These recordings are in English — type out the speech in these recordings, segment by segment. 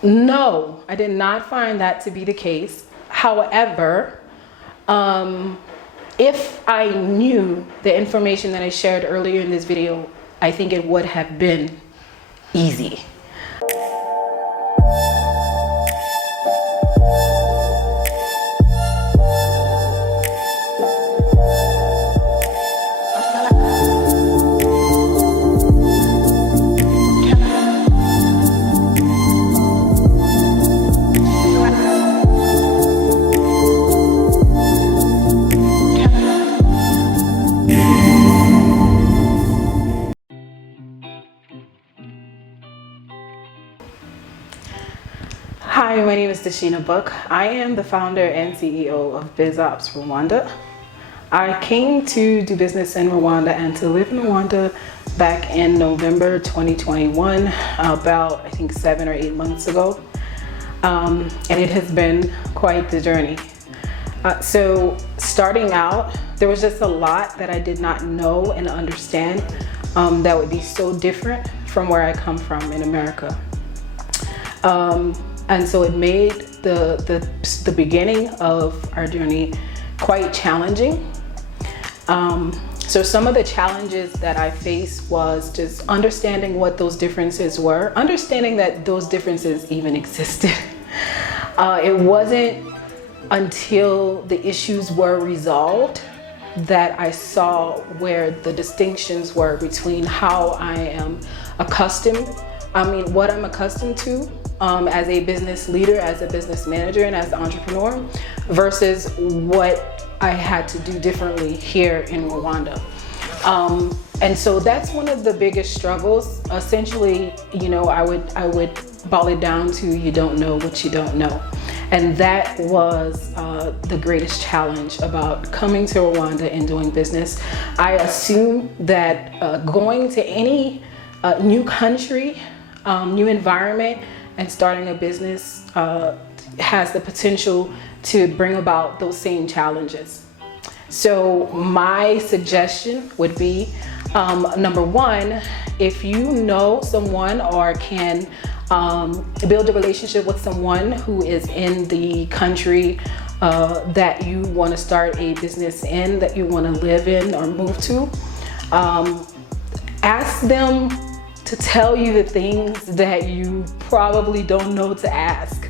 No, I did not find that to be the case. However, if I knew the information that I shared earlier in this video, I think it would have been easy. Hi, my name is Deshina Buck. I am the founder and CEO of Biz Ops Rwanda. I came to do business in Rwanda and to live in Rwanda back in November 2021, about I think 7 or 8 months ago. And it has been quite the journey. So starting out, there was just a lot that I did not know and understand that would be so different from where I come from in America. And so it made the beginning of our journey quite challenging. So some of the challenges that I faced was just understanding what those differences were, understanding that those differences even existed. It wasn't until the issues were resolved that I saw where the distinctions were between how I am what I'm accustomed to as a business leader, as a business manager, and as an entrepreneur versus what I had to do differently here in Rwanda. And so that's one of the biggest struggles. Essentially, I would boil it down to you don't know what you don't know. And that was the greatest challenge about coming to Rwanda and doing business. I assume that going to any new country, new environment, and starting a business has the potential to bring about those same challenges. So my suggestion would be, number one, if you know someone or can build a relationship with someone who is in the country that you want to start a business in, that you want to live in or move to, ask them to tell you the things that you probably don't know to ask.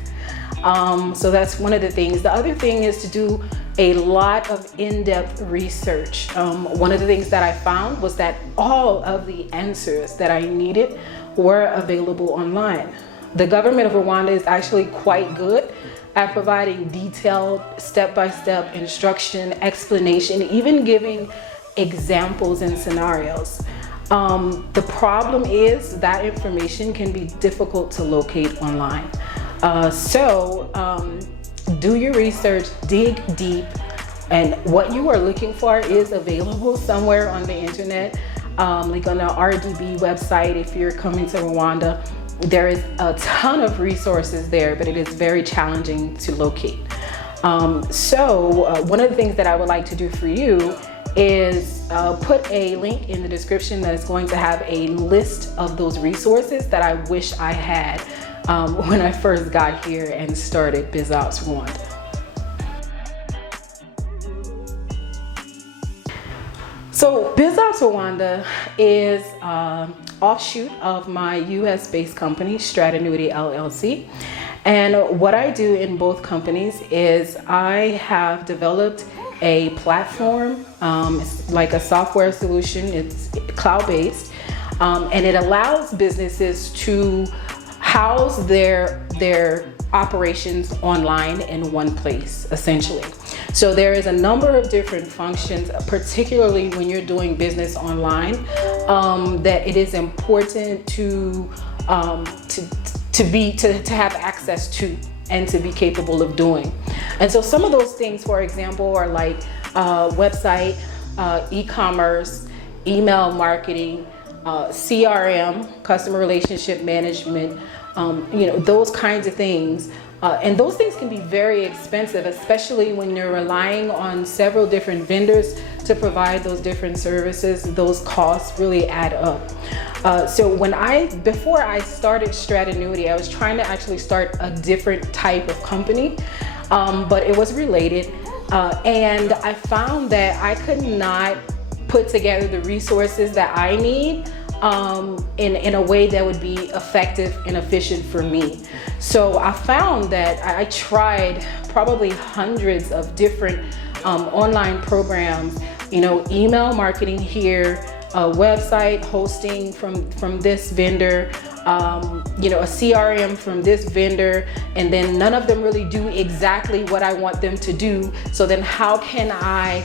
So that's one of the things. The other thing is to do a lot of in-depth research. One of the things that I found was that all of the answers that I needed were available online. The government of Rwanda is actually quite good at providing detailed step-by-step instruction, explanation, even giving examples and scenarios. The problem is that information can be difficult to locate online. So do your research, dig deep, and what you are looking for is available somewhere on the internet. Like on the RDB website, if you're coming to Rwanda, there is a ton of resources there, but it is very challenging to locate. So one of the things that I would like to do for you is put a link in the description that is going to have a list of those resources that I wish I had when I first got here and started Biz Ops Rwanda. So Biz Ops Rwanda is an offshoot of my US-based company, Stratenuity LLC. And what I do in both companies is I have developed a platform. It's like a software solution. It's cloud-based, and it allows businesses to house their operations online in one place, essentially. So there is a number of different functions, particularly when you're doing business online, that it is important to have access to and to be capable of doing. And so some of those things, for example, are like website, e-commerce, email marketing, CRM, customer relationship management, those kinds of things. And those things can be very expensive, especially when you're relying on several different vendors to provide those different services. Those costs really add up. So before I started Stratenuity, I was trying to actually start a different type of company, but it was related. And I found that I could not put together the resources that I need in a way that would be effective and efficient for me. So I found that I tried probably hundreds of different online programs, email marketing here, website hosting from this vendor, a CRM from this vendor, and then none of them really do exactly what I want them to do. So then how can I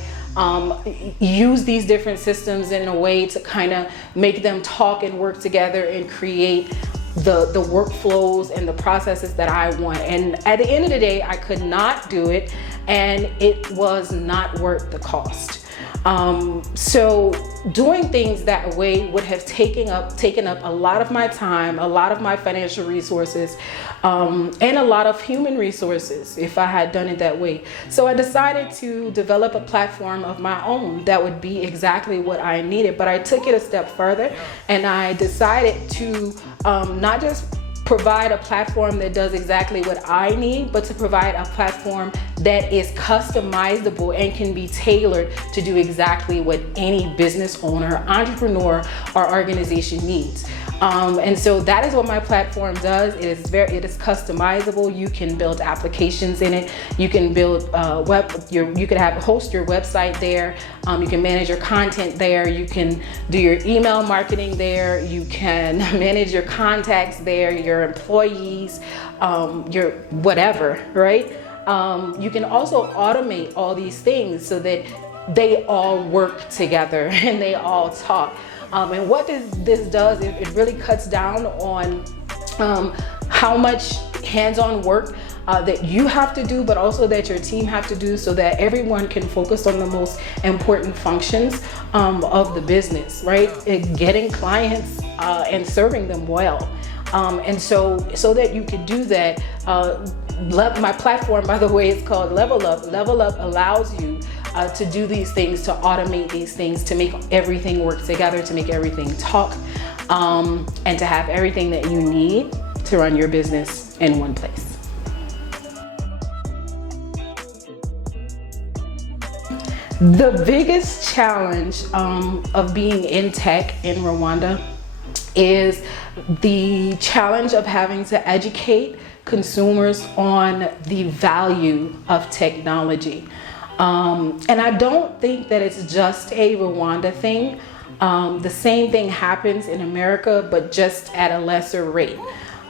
use these different systems in a way to kind of make them talk and work together and create the workflows and the processes that I want? And at the end of the day, I could not do it, and it was not worth the cost. So doing things that way would have taken up a lot of my time, a lot of my financial resources, and a lot of human resources if I had done it that way. So I decided to develop a platform of my own that would be exactly what I needed. But I took it a step further, and I decided to not just provide a platform that does exactly what I need, but to provide a platform that is customizable and can be tailored to do exactly what any business owner, entrepreneur, or organization needs. And so that is what my platform does. It is customizable. You can build applications in it. You can build you can host your website there. You can manage your content there. You can do your email marketing there. You can manage your contacts there, your employees, your whatever, right? You can also automate all these things so that they all work together and they all talk. And what this does, it really cuts down on how much hands-on work that you have to do, but also that your team have to do, so that everyone can focus on the most important functions of the business, right? Getting clients and serving them well. And so that you can do that, my platform, by the way, is called Level Up. Level Up allows you to do these things, to automate these things, to make everything work together, to make everything talk, and to have everything that you need to run your business in one place. The biggest challenge of being in tech in Rwanda is the challenge of having to educate consumers on the value of technology. And I don't think that it's just a Rwanda thing. The same thing happens in America, but just at a lesser rate.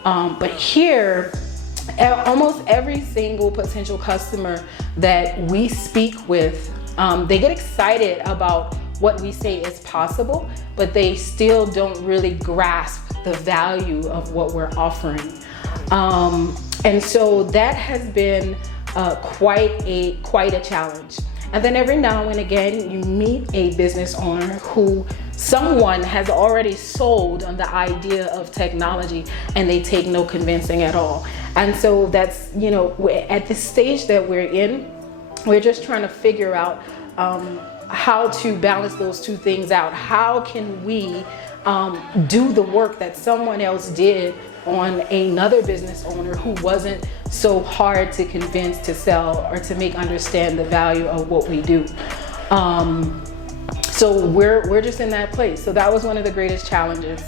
But here, almost every single potential customer that we speak with, they get excited about what we say is possible, but they still don't really grasp the value of what we're offering. And so that has been quite a challenge. And then every now and again, you meet a business owner who someone has already sold on the idea of technology, and they take no convincing at all. And so that's, at the stage that we're in, we're just trying to figure out how to balance those two things out. How can we do the work that someone else did on another business owner who wasn't so hard to convince to sell or to make understand the value of what we do? So we're just in that place. So that was one of the greatest challenges,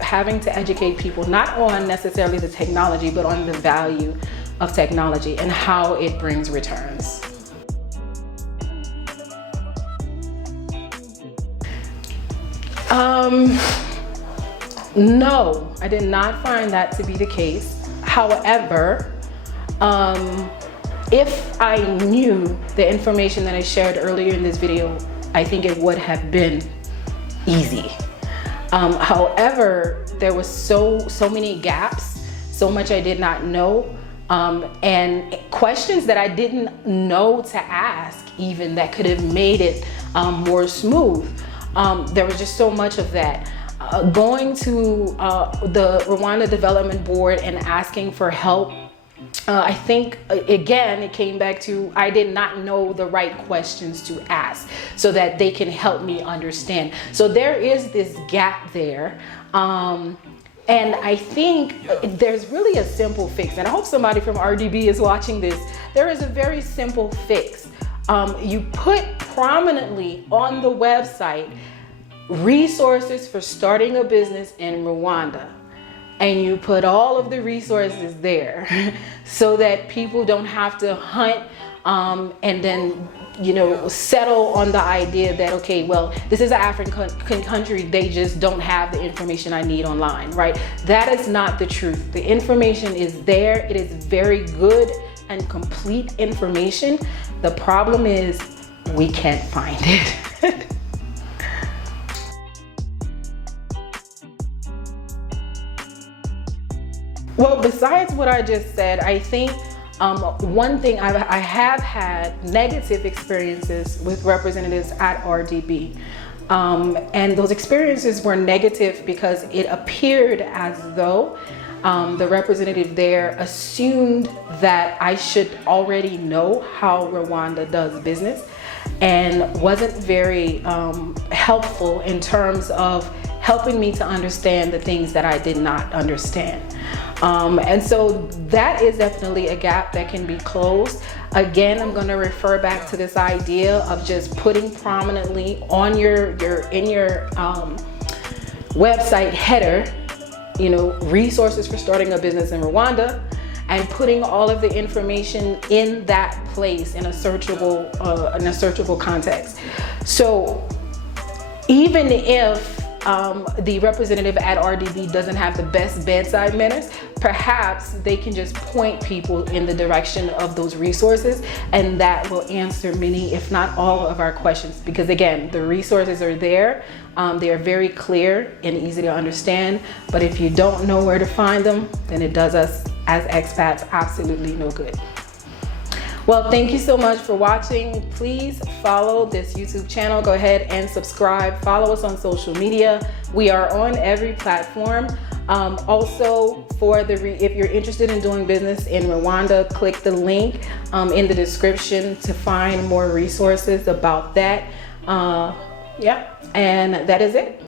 having to educate people, not on necessarily the technology, but on the value of technology and how it brings returns. No, I did not find that to be the case. However, if I knew the information that I shared earlier in this video, I think it would have been easy. However, there was so many gaps, so much I did not know, and questions that I didn't know to ask even that could have made it more smooth. There was just so much of that. Going to the Rwanda Development Board and asking for help I think, again, it came back to I did not know the right questions to ask so that they can help me understand. So there is this gap there. And I think there's really a simple fix. And I hope somebody from RDB is watching this. There is a very simple fix. You put prominently on the website resources for starting a business in Rwanda. And you put all of the resources there so that people don't have to hunt and then, settle on the idea that, okay, well, this is an African country, they just don't have the information I need online, right? That is not the truth. The information is there. It is very good and complete information. The problem is we can't find it. Well, besides what I just said, I think one thing I have had negative experiences with representatives at RDB. And those experiences were negative because it appeared as though the representative there assumed that I should already know how Rwanda does business and wasn't very helpful in terms of helping me to understand the things that I did not understand. And so that is definitely a gap that can be closed. Again, I'm going to refer back to this idea of just putting prominently on your website header, resources for starting a business in Rwanda, and putting all of the information in that place in a searchable context. So even if the representative at RDB doesn't have the best bedside manners, perhaps they can just point people in the direction of those resources, and that will answer many, if not all, of our questions. Because again, the resources are there. They are very clear and easy to understand, but if you don't know where to find them, then it does us as expats absolutely no good. Well, thank you so much for watching. Please follow this YouTube channel. Go ahead and subscribe. Follow us on social media. We are on every platform. Also, if you're interested in doing business in Rwanda, click the link in the description to find more resources about that. And that is it.